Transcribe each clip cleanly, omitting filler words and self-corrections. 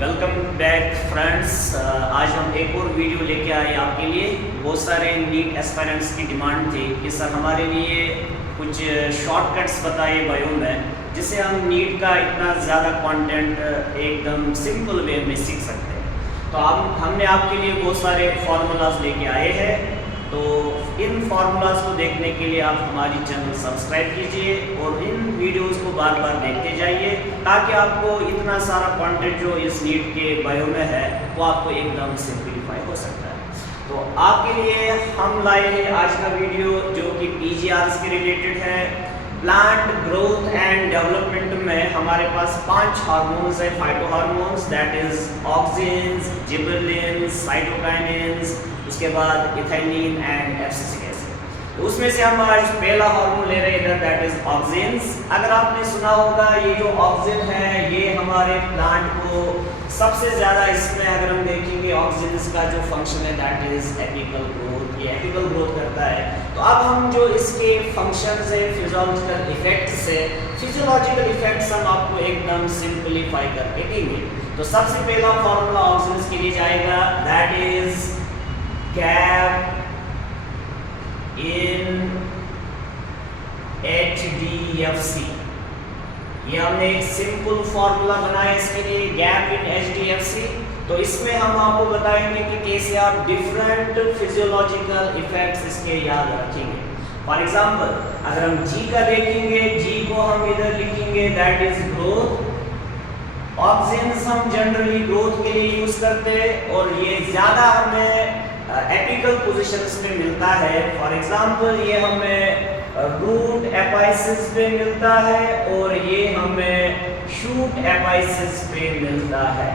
Welcome back friends. आज हम एक और वीडियो लेके आए आपके लिए। बहुत सारे नीट एस्पायरेंट्स की डिमांड थी कि सर हमारे लिए कुछ शॉर्टकट्स बताइए बायो में, जिससे हम नीट का इतना ज़्यादा कंटेंट एकदम सिंपल वे में सीख सकते हैं। तो हमने आपके लिए बहुत सारे फार्मूलाज लेके आए हैं। तो इन फार्मूलाज को देखने के लिए आप हमारी चैनल सब्सक्राइब कीजिए और इन वीडियोस को बार बार देखते जाइए, ताकि आपको इतना सारा कंटेंट जो इस नीट के बायो में है वो आपको एकदम सिंपलीफाई हो सकता है। तो आपके लिए हम लाए हैं आज का वीडियो जो कि पीजीआरएस के रिलेटेड है। प्लांट ग्रोथ एंड डेवलपमेंट में हमारे पास 5 हार्मोन्स है, phyto hormones, that is auxins, gibberellins, cytokinins, उसके बाद इथाइलिन एंड एब्सिसिक एसिड। तो उसमें से हम आज पहला हार्मोन ले रहे हैं, दैट इज ऑक्सिन्स। अगर आपने सुना होगा ये जो ऑक्सिन है ये हमारे प्लांट को सबसे ज़्यादा, इसमें अगर हम देखेंगे ऑक्सिन्स का जो फंक्शन है दैट इज एपिकल ग्रोथ, ये एपिकल ग्रोथ करता है। तो अब हम जो इसके फंक्शन से फिजियोलॉजिकल इफेक्ट्स से फिजियोलॉजिकल इफेक्ट्स हम आपको एकदम सिंपलीफाई करके देंगे। तो सबसे पहला फॉर्मूला ऑक्सिन्स के लिए जाएगा, that is gap in HDFC। ये हमने एक सिंपल फॉर्मूला बनाया इसके लिए, गैप इन HDFC। तो इसमें हम आपको बताएंगे कि कैसे आप डिफरेंट फिजियोलॉजिकल इफेक्ट्स इसके याद रखेंगे। फॉर एग्जांपल अगर हम G का देखेंगे, G को हम इधर लिखेंगे दैट इज ग्रोथ। ऑक्सिन्स हम जनरली ग्रोथ के लिए यूज करते हैं और ये ज्यादा हमें एपिकल पोजीशंस में मिलता है। फॉर एग्जांपल ये हमें रूट एपाइसिस पे मिलता है और ये हमें शूट एपाइसिस पे मिलता है।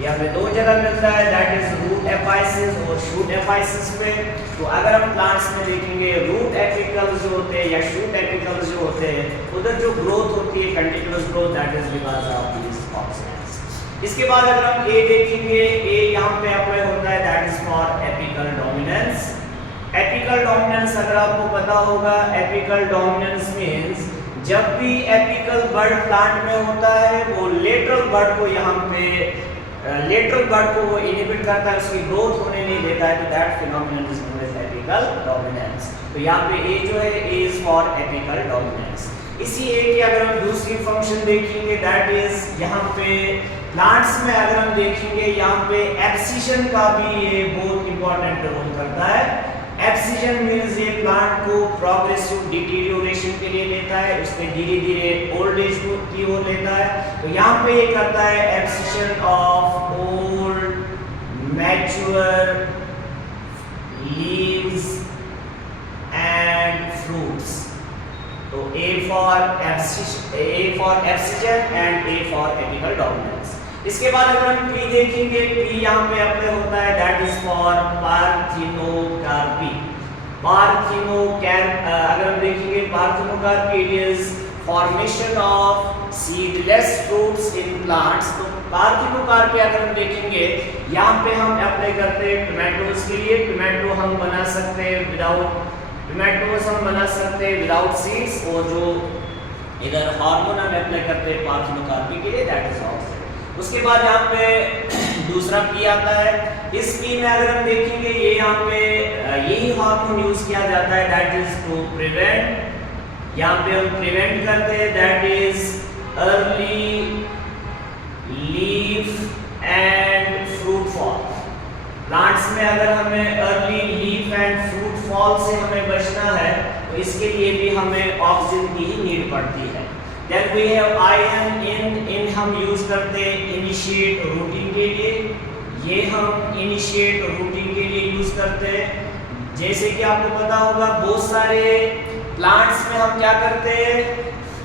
ये हमें 2 जगह मिलता है, दैट इज रूट एपाइसिस और शूट एपाइसिस पे। तो अगर हम प्लांट्स में देखेंगे रूट एपिकल्स जो होते हैं या शूट एपिकल्स जो होते हैं, उधर जो ग्रोथ होती है continuous growth, that is because of this auxins. इसके बाद अगर हम A देखेंगे, A यहाँ पे अप्लाई होता है, that is for apical dominance. Apical dominance अगर आपको पता होगा, एपिकल डोमिनेंस मींस जब भी एपिकल बर्ड प्लांट में होता है वो लेटरल बर्ड को यहाँ पे लेटरल बर्ड को वो इनहिबिट करता है, उसकी ग्रोथ होने नहीं देता है। तो that phenomenon is known as apical dominance. तो यहाँ पे A जो है A is for apical dominance. इसी A की अगर हम दूसरी फंक्शन देखेंगे, दैट इज यहाँ पे प्लांट्स में अगर हम देखेंगे यहाँ पे एब्सिशन का भी ये बहुत इंपॉर्टेंट रोल करता है। एब्सिशन मींस ये प्लांट को प्रोग्रेसिव डिटीरियोरेशन के लिए लेता है, उसके धीरे धीरे ओल्ड एज की ओर लेता है। तो यहाँ पे ये करता है abscission of old mature leaves and fruits. तो A for abscission and A for apical dominance. इसके बाद अगर हम P देखेंगे, P यहाँ पे अप्लाई होता है, दैट इज फॉर पार्थिनोकार्पी। अगर हम देखेंगे parthenocarpy is formation of seedless fruits in plants. तो पार्थिनोकार्पी अगर हम देखेंगे यहाँ पे हम अप्लाई करते हैं टोमेटोज के लिए। टोमेटो हम बना सकते हैं विदाउट सीड्स, और जो इधर हार्मोन हम अप्लाई करते हैं पार्थिनोकार्पी के लिए, दैट इज ऑक्सिन। उसके बाद यहाँ पे दूसरा P आता है। इस P में अगर हम देखेंगे ये यहाँ पे यही हार्मोन यूज किया जाता है, दैट इज टू प्रिवेंट। यहाँ पे हम प्रिवेंट करते हैं, that is early leaf and fruit fall. Plants में अगर हमें early leaf and fruit fall से हमें बचना है तो इसके लिए भी हमें ऑक्सिन की ही नीड पड़ती है। Then we have IN in हम यूज करते हैं इनिशिएट रूटिंग के लिए। ये हम इनिशिएट रूटिंग के लिए यूज करते हैं। जैसे कि आपको पता होगा बहुत सारे प्लांट्स में हम क्या करते हैं,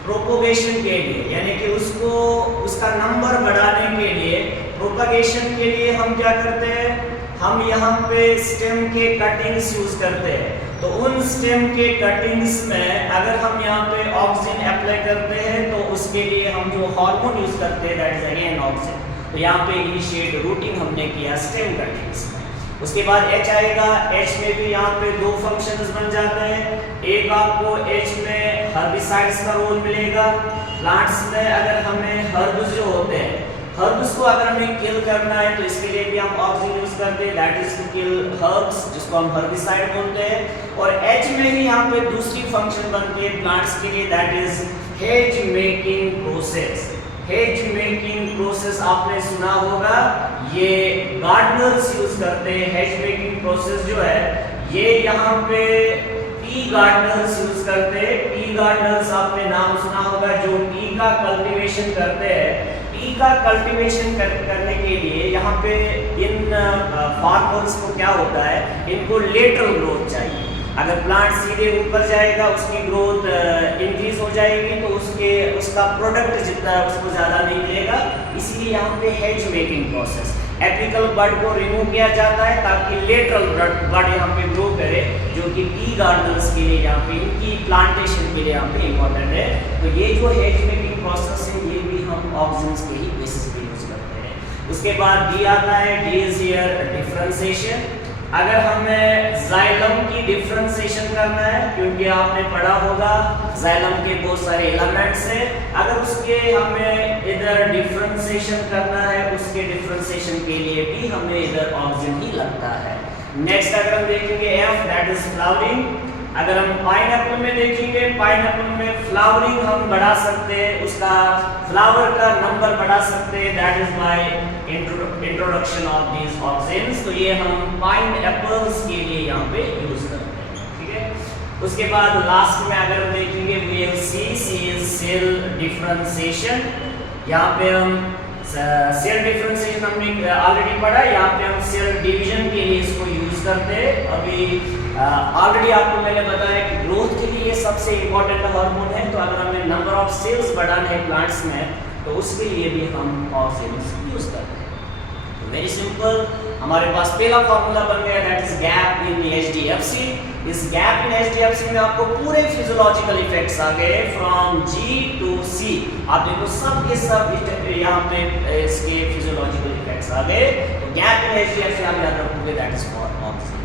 प्रोपोगेशन के लिए, यानी कि उसका नंबर बढ़ाने के लिए, प्रोपगेशन के लिए हम क्या करते हैं, हम यहाँ पे स्टेम के कटिंग्स यूज करते हैं। तो उन स्टेम के कटिंग्स में अगर हम यहाँ पे ऑक्सिन अप्लाई करते हैं तो उसके लिए हम जो हार्मोन यूज करते हैं दैट इज अगेन ऑक्सिन। तो यहाँ पे इनिशिएट रूटिंग हमने किया स्टेम कटिंग्स में। उसके बाद H आएगा, H में भी यहाँ पे 2 फंक्शंस बन जाते हैं। एक आपको H में हर्बिसाइड्स का रोल मिलेगा। प्लांट्स में अगर हमें हर्ब्स जो होते हैं हर्ब्स को अगर हमें किल करना है तो इसके लिए भी हम ऑक्सिन यूज करते हैं, that is to kill herbs, जिसको हम हर्बिसाइड बोलते हैं। और एच में ही यहाँ पे दूसरी फंक्शन बनती है प्लांट्स के लिए, that is hedge making process. Hedge making process आपने सुना होगा, ये गार्डनर्स यूज करते हैं। हेज मेकिंग प्रोसेस जो है ये यहाँ पे टी गार्डनर्स यूज करते हैं। टी गार्डनर्स आपने नाम सुना होगा, जो टी का कल्टीवेशन करते हैं। टी का कल्टीवेशन करने के लिए यहाँ पे इन फार्मर्स को क्या होता है, इनको लेटरल ग्रोथ चाहिए। अगर प्लांट सीधे ऊपर जाएगा उसकी ग्रोथ इंक्रीज हो जाएगी, तो उसका प्रोडक्ट जितना है उसको ज़्यादा नहीं मिलेगा। इसीलिए यहाँ पे हेज मेकिंग प्रोसेस, एपिकल बड को रिमूव किया जाता है ताकि लेटरल बड यहाँ पे ग्रो करे, जो कि टी गार्डनर्स के लिए यहाँ पे इनकी प्लांटेशन के लिए यहाँ पे इम्पोर्टेंट है। तो ये जो हेज मेकिंग प्रोसेस है ये भी हम ऑक्सिन्स के ही बेसिस पे यूज करते हैं। उसके बाद डी आता है, डी इज हियर डिफरेंशिएशन। अगर हमें जाइलम की डिफरेंशिएशन करना है, क्योंकि आपने पढ़ा होगा जाइलम के बहुत सारे एलिमेंट्स हैं, अगर उसके हमें इधर डिफरेंशिएशन करना है, उसके डिफरेंशिएशन के लिए भी हमें इधर ऑक्सिन ही लगता है। नेक्स्ट अगर हम देखेंगे एफ, दैट इज फ्लावरिंग। अगर हम पाइनएप्पल में देखेंगे, पाइनएप्पल में फ्लावरिंग हम बढ़ा सकते हैं, उसका फ्लावर का नंबर बढ़ा सकते हैं, that is by introduction of these auxins. तो ये हम पाइनएप्पल्स के लिए यहाँ पे यूज करते हैं, ठीक है। उसके बाद लास्ट में अगर हम देखेंगे we will see is cell differentiation. यहाँ पे हम सेल डिफरेंशिएशन हमने ऑलरेडी पढ़ा, यहाँ पे हम सेल डिवीजन के लिए इसको यूज करते हैं। अभी ऑलरेडी आपको मैंने बताया कि ग्रोथ के लिए सबसे इम्पोर्टेंट हार्मोन है, तो अगर हमें नंबर ऑफ सेल्स बढ़ाना है प्लांट्स में तो उसके लिए भी हम ऑक्सिन्स यूज करते हैं। वेरी सिंपल, हमारे पास पहला फॉर्मूला बन गया, that is gap in HDFC। इस गैप इन HDFC में आपको पूरे फिजियोलॉजिकल इफेक्ट्स आ गए फ्रॉम G to C। आप देखो सब के सब यहाँ पे इसके फिजियोलॉजिकल इफेक्ट्स आ गए। तो गैप इन HDFC आप याद रखोगे, दैट इज फॉर ऑक्सिन।